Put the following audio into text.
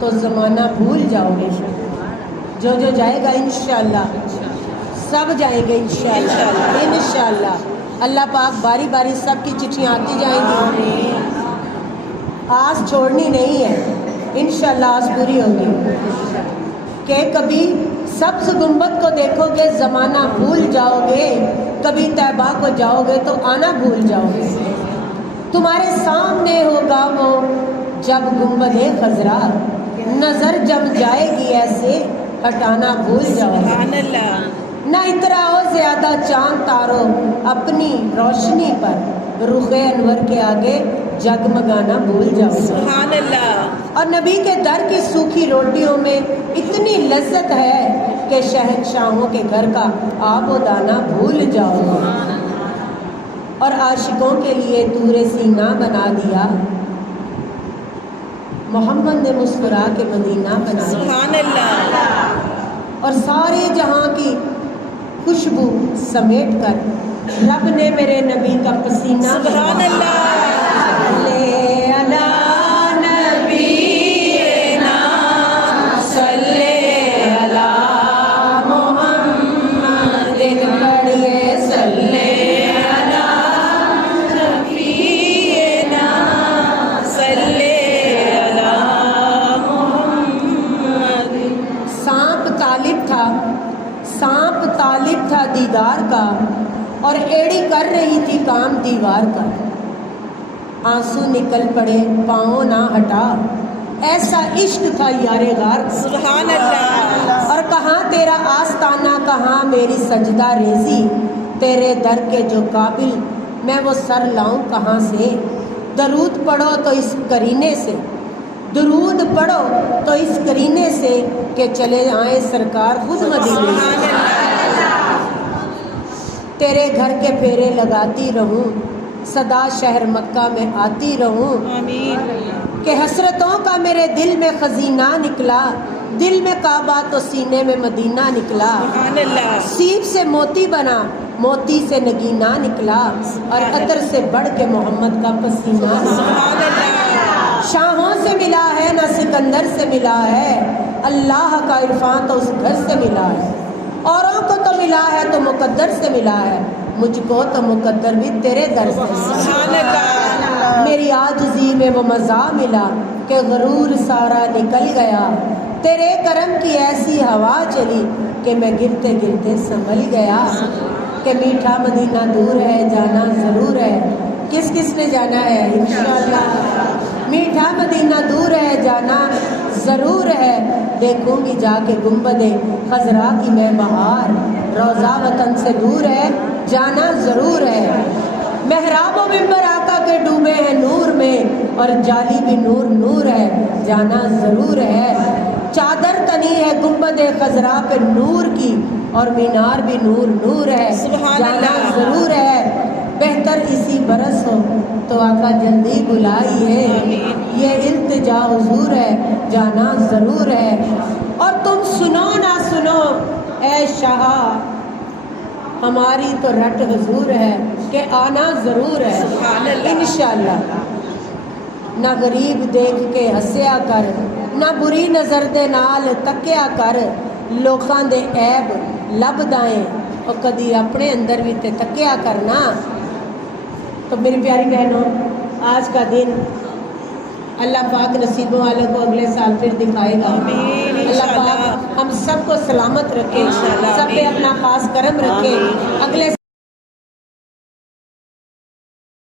تو زمانہ بھول جاؤ گے. جو جو جائے گا انشاءاللہ سب جائیں گے انشاءاللہ انشاءاللہ. اللہ پاک باری باری سب کی چٹھیاں آتی جائیں گی. آس چھوڑنی نہیں ہے انشاءاللہ. آس پوری ہوگی کہ کبھی سبز گنبد کو دیکھو گے زمانہ بھول جاؤ گے. کبھی طیبہ کو جاؤ گے تو آنا بھول جاؤ گے. تمہارے سامنے ہوگا وہ جب گنبد خضرا. نظر جم جائے گی ایسے ہٹانا بھول جاؤ گے. نہ اتراؤ زیادہ چاند تارو اپنی روشنی پر. رخ انور کے آگے جگمگانا بھول جاؤ. سبحان اللہ. اور نبی کے در کی سوکھی روٹیوں میں اتنی لذت ہے کہ شہنشاہوں کے گھر کا آب و دانہ بھول جاؤ. اور عاشقوں کے لیے طور سینا بنا دیا. محمد نے مسکرا کے مدینہ بنا دیا. سبحان اللہ. اور سارے جہاں کی خوشبو سمیٹ کر رب نے میرے نبی کا پسینہ. سبحان اللہ. لے اللہ نبینا صلی اللہ محمد. پڑھیے صلی سانپ طالب تھا دیدار کا اور ایڑی کر رہی تھی کام دیوار کا. آنسو نکل پڑے پاؤں نہ ہٹا ایسا عشق تھا یار غار. سبحان اللہ. اور کہاں تیرا آستانہ کہاں میری سجدہ ریزی. تیرے در کے جو قابل میں وہ سر لاؤں کہاں سے. درود پڑھو تو اس کرینے سے درود پڑھو تو اس کرینے سے کہ چلے آئیں سرکار خود مدینے سے. تیرے گھر کے پھیرے لگاتی رہوں صدا شہر مکہ میں آتی رہوں. آمین. کہ حسرتوں کا میرے دل میں خزینہ نکلا. دل میں کعبہ تو سینے میں مدینہ نکلا. سبحان اللہ. سیب سے موتی بنا موتی سے نگینہ نکلا. اور عطر سے بڑھ کے محمد کا پسینہ. سبحان اللہ. شاہوں سے ملا ہے نہ سکندر سے ملا ہے. اللہ کا عرفان تو اس گھر سے ملا ہے. اوروں کو تو ملا ہے تو مقدر سے ملا ہے. مجھ کو تو مقدر بھی تیرے در سے. سبحان اللہ. میری عاجزی میں وہ مزہ ملا کہ غرور سارا نکل گیا. تیرے کرم کی ایسی ہوا چلی کہ میں گرتے گرتے سنبھل گیا. کہ میٹھا مدینہ دور ہے جانا ضرور ہے. کس کس نے جانا ہے انشاءاللہ. میٹھا مدینہ دور ہے جانا ضرور ہے. دیکھوں گی جا کے گنبد خضرا کی میں بہار. روضہ وطن سے دور ہے جانا ضرور ہے. محراب و منبر آقا کے ڈوبے ہیں نور میں اور جالی بھی نور نور ہے جانا ضرور ہے. چادر تنی ہے گنبد خضرا پہ نور کی اور مینار بھی نور نور ہے جانا ضرور ہے. بہتر اسی برس ہو تو آقا جلدی بلائیے. یہ التجا حضور ہے جانا ضرور ہے. اور تم سنو نہ سنو اے شاہ ہماری تو رٹ حضور ہے کہ آنا ضرور ہے انشاءاللہ. نہ غریب دیکھ کے ہسیا کر نہ بری نظر دے نال تکیا کر. لوکاں دے عیب لب دائیں اور کدی اپنے اندر بھی تے تکیا کرنا. تو میری پیاری بہنوں آج کا دن اللہ پاک نصیبوں والوں کو اگلے سال پھر دکھائے گا. اللہ پاک ہم سب کو سلامت رکھے. سب پہ اپنا خاص کرم رکھے. اگلے